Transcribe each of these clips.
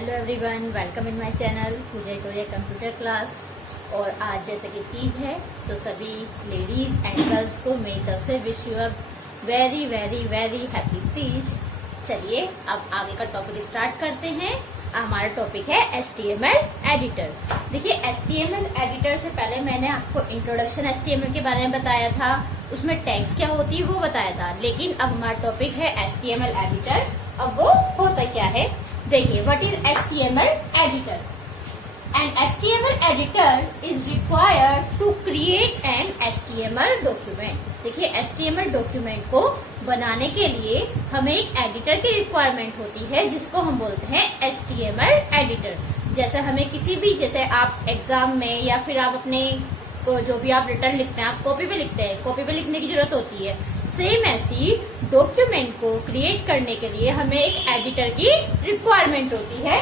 Hello everyone, welcome in my channel Pooja Toria computer class. और आज जैसे कि तीज है तो सभी लेडीज एंड गर्ल्स को मेरी तरफ से wish you a very very very happy Teej. चलिए अब आगे का टॉपिक स्टार्ट करते हैं। हमारा टॉपिक है HTML एडिटर। देखिए HTML एडिटर से पहले मैंने आपको इंट्रोडक्शन HTML के बारे में बताया था, उसमें टैग्स क्या होती है वो बताया था। लेकिन अब हमारा टॉपिक है HTML एडिटर। अब वो होता क्या है, देखिए what is HTML editor. And HTML editor is required to create an HTML document. देखिए HTML डॉक्यूमेंट को बनाने के लिए हमें एक एडिटर की रिक्वायरमेंट होती है जिसको हम बोलते हैं HTML एडिटर। जैसे हमें किसी भी, जैसे आप एग्जाम में या फिर आप अपने को जो भी आप रिटर्न लिखते हैं आप कॉपी पे लिखते हैं, कॉपी पे लिखने की जरूरत होती है। सेम ऐसी डॉक्यूमेंट को क्रिएट करने के लिए हमें एक एडिटर की रिक्वायरमेंट होती है।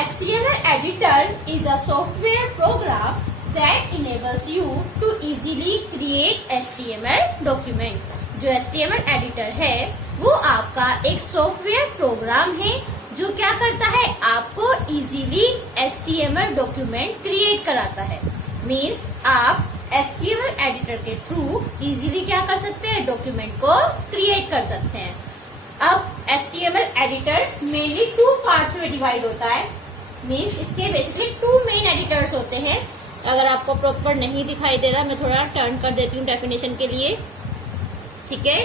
HTML editor is a software program that enables you to easily create HTML document। जो HTML editor है वो आपका एक सॉफ्टवेयर प्रोग्राम है जो क्या करता है, आपको इजीली HTML डॉक्यूमेंट क्रिएट कराता है। मीन्स आप HTML एडिटर के थ्रू इजीली क्या कर सकते हैं, डॉक्यूमेंट को क्रिएट कर सकते हैं। अब HTML एडिटर मेनली 2 पार्ट्स में डिवाइड होता है। मीन्स इसके बेसिकली 2 मेन एडिटर्स होते हैं। अगर आपको प्रॉपर नहीं दिखाई दे रहा, मैं थोड़ा टर्न कर देती हूँ डेफिनेशन के लिए, ठीक है।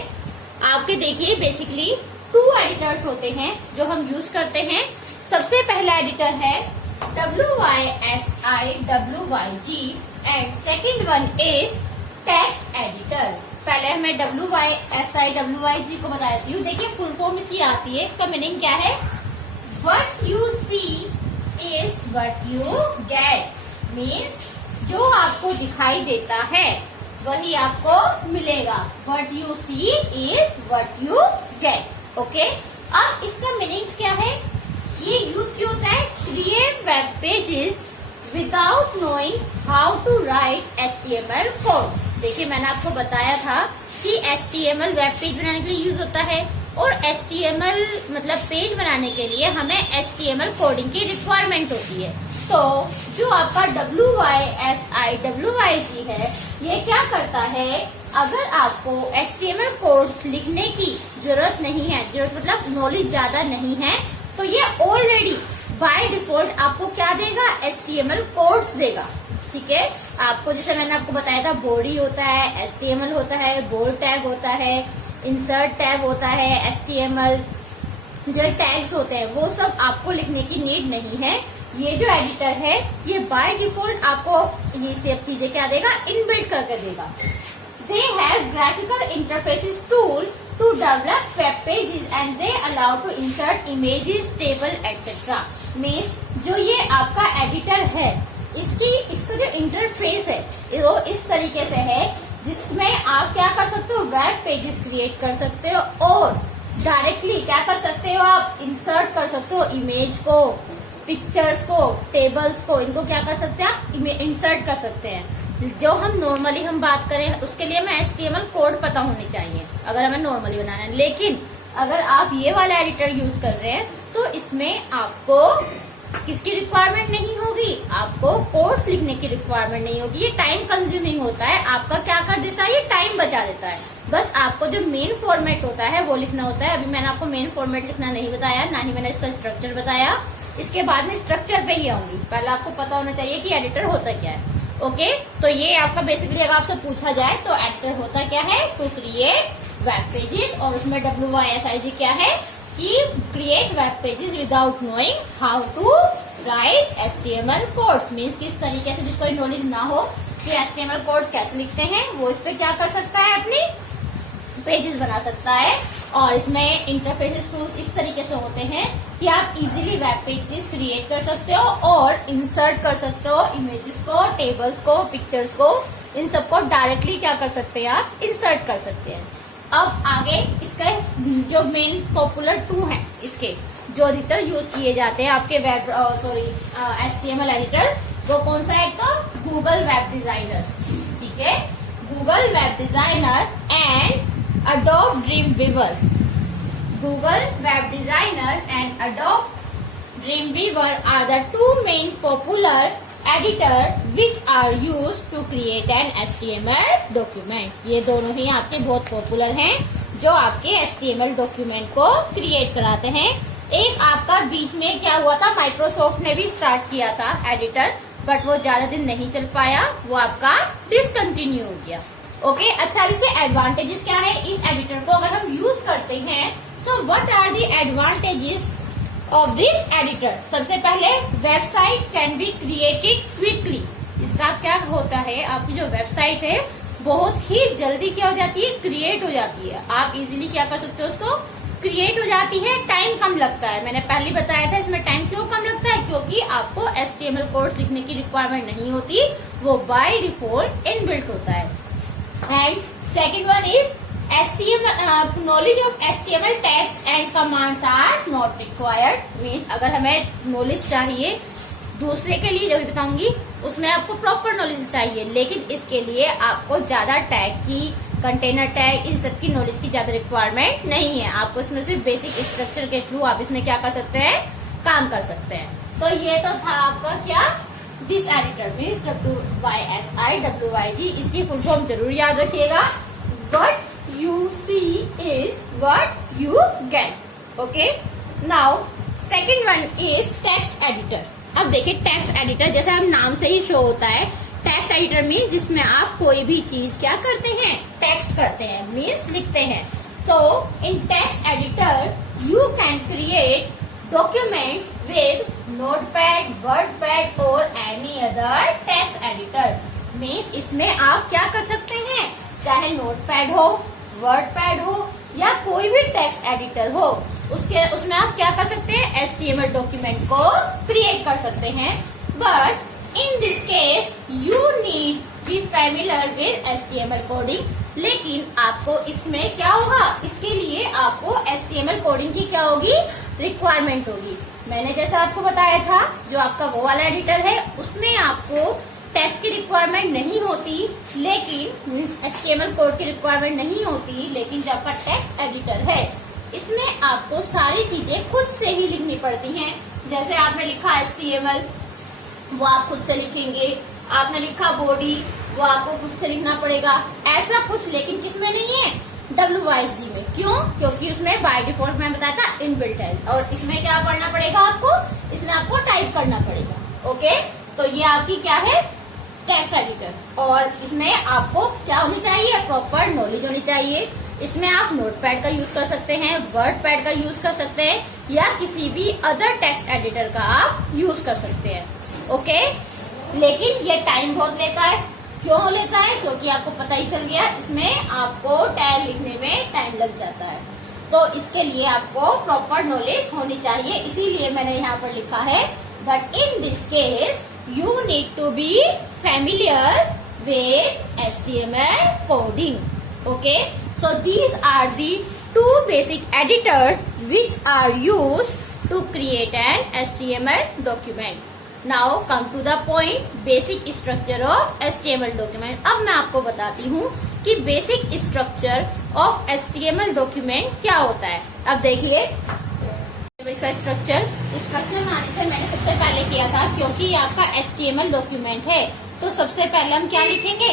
आपके देखिए बेसिकली 2 एडिटर्स होते हैं जो हम यूज करते हैं। सबसे पहला एडिटर है WYSIWYG and second one is text editor. पहले मैं WYSIWYG को बता देती हूँ। देखिए फुल फॉर्म इसकी आती है, इसका मीनिंग क्या है, what you see is what you get. Means जो आपको दिखाई देता है वही आपको मिलेगा। What you see is what you get. Okay, अब इसका मीनिंग क्या है, ये यूज क्यों होता है, create web pages without knowing how to write HTML codes. देखिए मैंने आपको बताया था कि HTML वेब पेज बनाने के लिए यूज होता है और HTML मतलब पेज बनाने के लिए हमें HTML कोडिंग की रिक्वायरमेंट होती है। तो जो आपका WYSIWYG है ये क्या करता है, अगर आपको HTML कोड्स लिखने की जरूरत नहीं है, जरूरत मतलब नॉलेज ज्यादा नहीं है, तो ये ऑलरेडी बाय डिफॉल्ट आपको क्या देगा, HTML कोड्स देगा। ठीक है, आपको जैसे मैंने आपको बताया था बॉडी होता है, HTML होता है, बोल्ड टैग होता है, इंसर्ट टैग होता है, HTML जो टैग्स होते हैं वो सब आपको लिखने की नीड नहीं है। ये जो एडिटर है ये बाय डिफॉल्ट आपको ये सब चीजें क्या देगा, इनबिल्ट करके देगा। They have graphical interfaces tool to develop web pages and they allow to insert images, table, etc. Means जो ये आपका एडिटर है इसका जो इंटरफेस है वो इस तरीके से है जिसमें आप क्या कर सकते हो, वेब पेजेस क्रिएट कर सकते हो और डायरेक्टली क्या कर सकते हो, आप इंसर्ट कर सकते हो इमेज को, पिक्चर्स को, टेबल्स को, इनको क्या कर सकते हैं आप इंसर्ट कर सकते हैं। जो हम नॉर्मली हम बात करें उसके लिए हमें HTML कोड पता होनी चाहिए अगर हमें नॉर्मली बनाना है। लेकिन अगर आप ये वाला एडिटर यूज कर रहे हैं तो इसमें आपको किसकी रिक्वायरमेंट नहीं होगी, आपको कोड्स लिखने की रिक्वायरमेंट नहीं होगी। ये टाइम कंज्यूमिंग होता है, आपका क्या कर देता है, ये टाइम बचा देता है। बस आपको जो मेन फॉर्मेट होता है वो लिखना होता है। अभी मैंने आपको मेन फॉर्मेट लिखना नहीं बताया, ना ही मैंने इसका स्ट्रक्चर बताया। इसके बाद में स्ट्रक्चर पे ही आऊंगी, पहले आपको पता होना चाहिए कि एडिटर होता क्या है। ओके, तो ये आपका बेसिकली अगर आपसे पूछा जाए तो एडिटर होता क्या है, टू क्रिएट वेब पेजेस। और उसमें WYSIG क्या है कि create web pages without knowing how to write HTML codes. Means किस तरीके से जिसको नॉलेज ना हो कि HTML कोड्स कैसे लिखते हैं वो इस पे क्या कर सकता है, अपनी पेजेस बना सकता है। और इसमें इंटरफेसेस टूल्स इस तरीके से होते हैं कि आप इजीली वेब पेजेस क्रिएट कर सकते हो और इंसर्ट कर सकते हो इमेजेस को, टेबल्स को, पिक्चर्स को, इन सबको डायरेक्टली क्या कर सकते हैं, आप इंसर्ट कर सकते हैं। अब आगे इसका जो मेन पॉपुलर टू है, इसके जो अधिकतर यूज किए जाते हैं आपके वेब HTML एडिटर, वो कौन सा है, तो गूगल वेब डिजाइनर। ठीक है, Google web designer and Adobe Dreamweaver। Google Web Designer and Adobe Dreamweaver are the two main popular editor which are used to create an HTML document। ये दोनों ही आपके बहुत पॉपुलर हैं जो आपके HTML डॉक्यूमेंट को क्रिएट कराते हैं। एक आपका बीच में क्या हुआ था, माइक्रोसॉफ्ट ने भी स्टार्ट किया था एडिटर, बट वो ज्यादा दिन नहीं चल पाया, वो आपका डिसकंटिन्यू हो गया। ओके, अच्छा इसके एडवांटेजेस क्या है इस एडिटर को अगर हम यूज करते हैं। So what are the advantages of this editor. सबसे पहले website can be created quickly. इसका क्या होता है, आपकी जो वेबसाइट है बहुत ही जल्दी क्या हो जाती है, क्रिएट हो जाती है। आप इजीली क्या कर सकते हो, उसको क्रिएट हो जाती है, टाइम कम लगता है। मैंने पहले बताया था इसमें टाइम क्यों कम लगता है, क्योंकि आपको HTML कोड लिखने की रिक्वायरमेंट नहीं होती, वो बाय डिफॉल्ट इनबिल्ट होता है। And second one is knowledge of HTML tags and commands are not required। Means अगर हमें नॉलेज चाहिए दूसरे के लिए, जो भी बताऊंगी उसमें आपको प्रॉपर नॉलेज चाहिए, लेकिन इसके लिए आपको ज्यादा टैग की, कंटेनर टैग, इन सब की नॉलेज की ज्यादा रिक्वायरमेंट नहीं है। आपको इसमें सिर्फ बेसिक स्ट्रक्चर के थ्रू आप इसमें क्या कर सकते हैं, काम कर सकते हैं। तो ये तो था आपका क्या, दिस एडिटर मीन्स WYSIWYG। इसकी फुल फॉर्म जरूर याद रखिएगा। What you see is what you get। Okay, now second one is text editor। अब देखिए टेक्स्ट एडिटर जैसे हम नाम से ही शो होता है, टेक्स्ट एडिटर मीन्स जिसमें आप कोई भी चीज क्या करते हैं, टेक्स्ट करते हैं, मीन्स लिखते हैं। तो in text editor you can create documents with notepad, wordpad और any other text editor। Means इसमें आप क्या कर सकते हैं, चाहे नोटपैड हो, वर्डपैड हो या कोई भी टेक्स्ट एडिटर हो, उसमें आप क्या कर सकते हैं, HTML डॉक्यूमेंट को क्रिएट कर सकते हैं। But in this case you need be familiar with HTML coding. लेकिन आपको इसमें क्या होगा, इसके लिए आपको HTML कोडिंग की क्या होगी, रिक्वायरमेंट होगी। मैंने जैसा आपको बताया था, जो आपका वो वाला एडिटर है उसमें आपको टेक्स्ट की रिक्वायरमेंट नहीं होती, लेकिन HTML कोड की रिक्वायरमेंट नहीं होती। लेकिन जो आपका टेक्स्ट एडिटर है इसमें आपको सारी चीजें खुद से ही लिखनी पड़ती हैं। जैसे आपने लिखा HTML, वो आप खुद से लिखेंगे, आपने लिखा बॉडी, वो आपको खुद से लिखना पड़ेगा, ऐसा कुछ। लेकिन किसमें नहीं है, WYSG में। क्यों, क्योंकि उसमें बाय डिफॉल्ट मैंने बताया था इनबिल्ट है, और इसमें क्या करना पड़ेगा आपको, इसमें आपको टाइप करना पड़ेगा। ओके, तो ये आपकी क्या है, टेक्स्ट एडिटर। और इसमें आपको क्या होनी चाहिए, प्रॉपर नॉलेज होनी चाहिए। इसमें आप नोटपैड का यूज कर सकते हैं, वर्डपैड का यूज कर सकते हैं, या किसी भी अदर टेक्स्ट एडिटर का आप यूज कर सकते हैं। ओके, लेकिन ये टाइम बहुत लेता है। क्यों लेता है, क्योंकि आपको पता ही चल गया इसमें आपको टैग लिखने में टाइम लग जाता है। तो इसके लिए आपको प्रॉपर नॉलेज होनी चाहिए, इसीलिए मैंने यहाँ पर लिखा है। But in this case you need to be familiar with HTML coding। Okay, so these are the two basic editors which are used to create an HTML document। Now come to the point, basic structure of HTML document। अब मैं आपको बताती हूँ कि basic structure of HTML document क्या होता है। अब देखिए इसका स्ट्रक्चर बनाने से मैंने सबसे पहले किया था, क्योंकि आपका HTML डॉक्यूमेंट है तो सबसे पहले हम क्या लिखेंगे,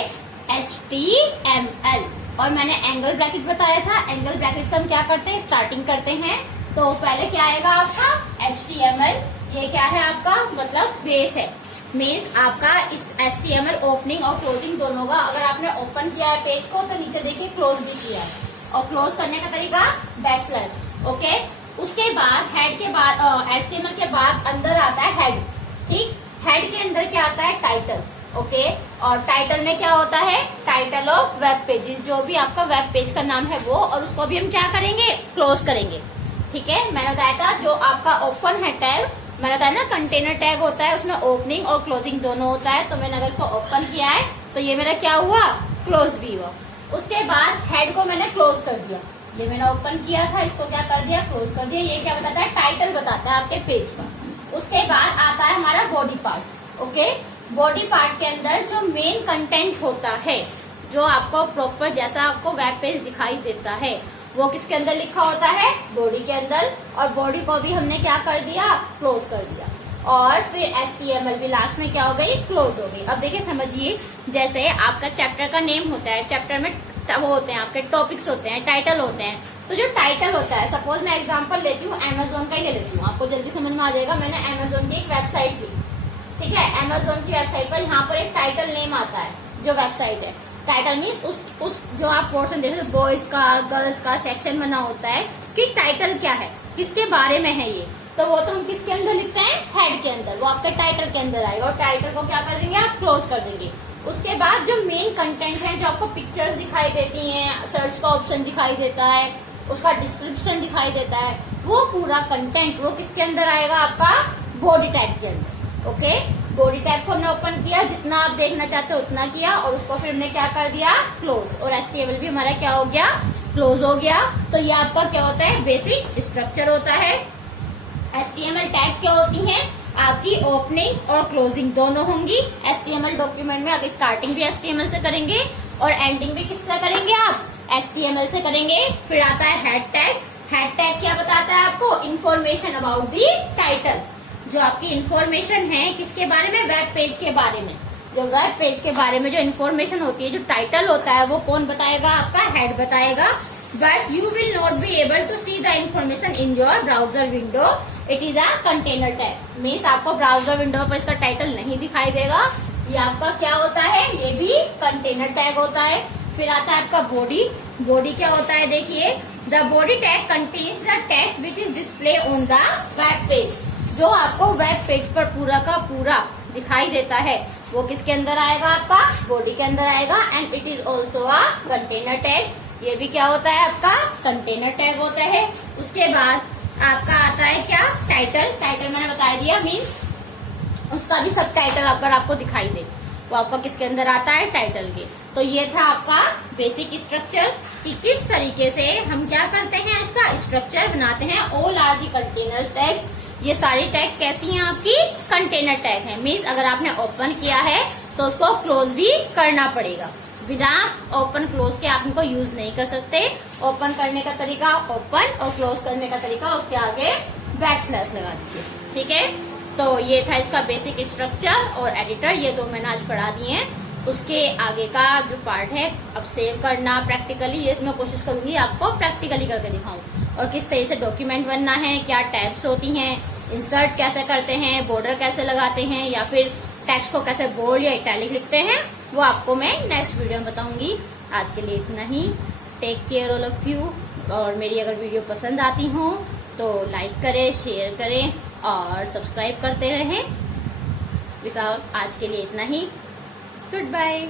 HTML। और मैंने एंगल ब्रैकेट बताया था, एंगल ब्रैकेट से हम क्या करते हैं, स्टार्टिंग करते हैं। तो पहले क्या आएगा आपका HTML, ये क्या है आपका मतलब बेस है। मीन्स आपका इस HTML ओपनिंग और क्लोजिंग दोनों का, अगर आपने ओपन किया है पेज को तो नीचे देखिए क्लोज भी किया है, और क्लोज करने का तरीका बैकस्लैश। ओके, उसके बाद हेड के बाद HTML के बाद अंदर आता है हेड। ठीक, हेड के अंदर क्या आता है, टाइटल। ओके, और टाइटल में क्या होता है, टाइटल ऑफ वेब पेजेस, जो भी आपका वेब पेज का नाम है वो, और उसको भी हम क्या करेंगे, क्लोज करेंगे। ठीक है, मैंने बताया था जो आपका ओपन है टैग, मैंने बताया ना कंटेनर टैग होता है, उसमें ओपनिंग और क्लोजिंग दोनों होता है। तो मैंने अगर इसको ओपन किया है तो ये मेरा क्या हुआ, क्लोज भी हुआ। उसके बाद हेड को मैंने क्लोज कर दिया, ये मैंने ओपन किया था, इसको क्या कर दिया, क्लोज कर दिया। ये क्या बताता है, टाइटल बताता है आपके पेज का। उसके बाद आता है हमारा body part. Okay, body part के अंदर जो मेन कंटेंट होता है, जो आपको प्रॉपर जैसा आपको वेब पेज दिखाई देता है, वो किसके अंदर लिखा होता है, बॉडी के अंदर, और बॉडी को भी हमने क्या कर दिया, क्लोज कर दिया, और फिर HTML भी लास्ट में क्या हो गई, क्लोज हो गई। अब देखिए समझिए, जैसे आपका चैप्टर का नेम होता है, चैप्टर में वो होते हैं आपके टॉपिक्स होते हैं, टाइटल होते हैं, तो जो टाइटल होता है, सपोज मैं एग्जांपल लेती हूँ अमेजोन का ही ले लेती हूँ, आपको जल्दी समझ में आ जाएगा। मैंने अमेजोन की एक वेबसाइट ली, ठीक है, अमेजोन की वेबसाइट पर यहाँ पर एक टाइटल नेम आता है, जो वेबसाइट है, टाइटल मीन्स उस जो आप पोर्शन देख रहे हो, बॉयज का, गर्ल्स का सेक्शन बना होता है कि टाइटल क्या है, किसके बारे में है ये, तो वो तो हम किसके अंदर लिखते हैं, हेड के अंदर, वो आपके टाइटल के अंदर आएगा, और टाइटल को क्या कर देंगे आप, क्लोज कर देंगे। उसके बाद जो मेन कंटेंट है, जो आपको पिक्चर्स दिखाई देती हैं, सर्च का ऑप्शन दिखाई देता है, उसका डिस्क्रिप्शन दिखाई देता है, वो पूरा कंटेंट वो किसके अंदर आएगा, आपका बॉडी टैग के अंदर। ओके, बॉडी टैग को हमने ओपन किया, जितना आप देखना चाहते हो उतना किया, और उसको फिर हमने क्या कर दिया, क्लोज, और HTML भी हमारा क्या हो गया, क्लोज हो गया। तो ये आपका क्या होता है, बेसिक स्ट्रक्चर होता है। HTML टैग क्या होती हैं, आपकी ओपनिंग और क्लोजिंग दोनों होंगी HTML डॉक्यूमेंट में। अगर स्टार्टिंग भी HTML से करेंगे और एंडिंग भी किससे करेंगे, आप HTML से करेंगे। फिर आता है हेड टैग। हेड टैग क्या बताता है आपको, इन्फॉर्मेशन अबाउट दी टाइटल, जो आपकी इन्फॉर्मेशन है किसके बारे में, वेब पेज के बारे में। जो वेब पेज के बारे में जो इन्फॉर्मेशन होती है, जो टाइटल होता है, वो कौन बताएगा, आपका हेड बताएगा। But you will not be able to see the information in your browser window, it is a container tag. Means आपको ब्राउजर विंडो पर इसका टाइटल नहीं दिखाई देगा। ये आपका क्या होता है, ये भी कंटेनर टैग होता है। फिर आता है आपका बॉडी। बॉडी क्या होता है, देखिए, the body tag contains the text which is display on the web page. जो आपको वेब पेज पर पूरा का पूरा दिखाई देता है, वो किसके अंदर आएगा, आपका बॉडी के अंदर आएगा। And it is also a container tag. ये भी क्या होता है, आपका कंटेनर टैग होता है। उसके बाद आपका आता है क्या, टाइटल। टाइटल मैंने बता दिया, मीन्स उसका भी सब टाइटल अगर आपको दिखाई दे, वो आपका किसके अंदर आता है, टाइटल के। तो ये था आपका बेसिक स्ट्रक्चर, कि किस तरीके से हम क्या करते हैं, इसका स्ट्रक्चर बनाते हैं। All are the container tags. ये सारी टैग कैसी हैं, आपकी कंटेनर टैग है। मीन्स अगर आपने ओपन किया है तो उसको क्लोज भी करना पड़ेगा। बिना ओपन क्लोज के आप इनको यूज नहीं कर सकते। ओपन करने का तरीका ओपन, और क्लोज करने का तरीका उसके आगे बैकस्लैश लगा दीजिए, ठीक है। तो ये था इसका बेसिक स्ट्रक्चर और एडिटर, ये दो मैंने आज पढ़ा दिए हैं। उसके आगे का जो पार्ट है, अब सेव करना प्रैक्टिकली, ये मैं कोशिश करूंगी आपको प्रैक्टिकली करके दिखाऊं, और किस तरह से डॉक्यूमेंट बनना है, क्या टैब्स होती हैं, इंसर्ट कैसे करते हैं, बॉर्डर कैसे लगाते हैं, या फिर टेक्स्ट को कैसे बोल्ड या इटैलिक लिखते हैं, वो आपको मैं नेक्स्ट वीडियो में बताऊंगी। आज के लिए इतना ही। Take care all of you. और मेरी अगर वीडियो पसंद आती हो तो लाइक करें, शेयर करें और सब्सक्राइब करते रहें। आज के लिए इतना ही। Good bye.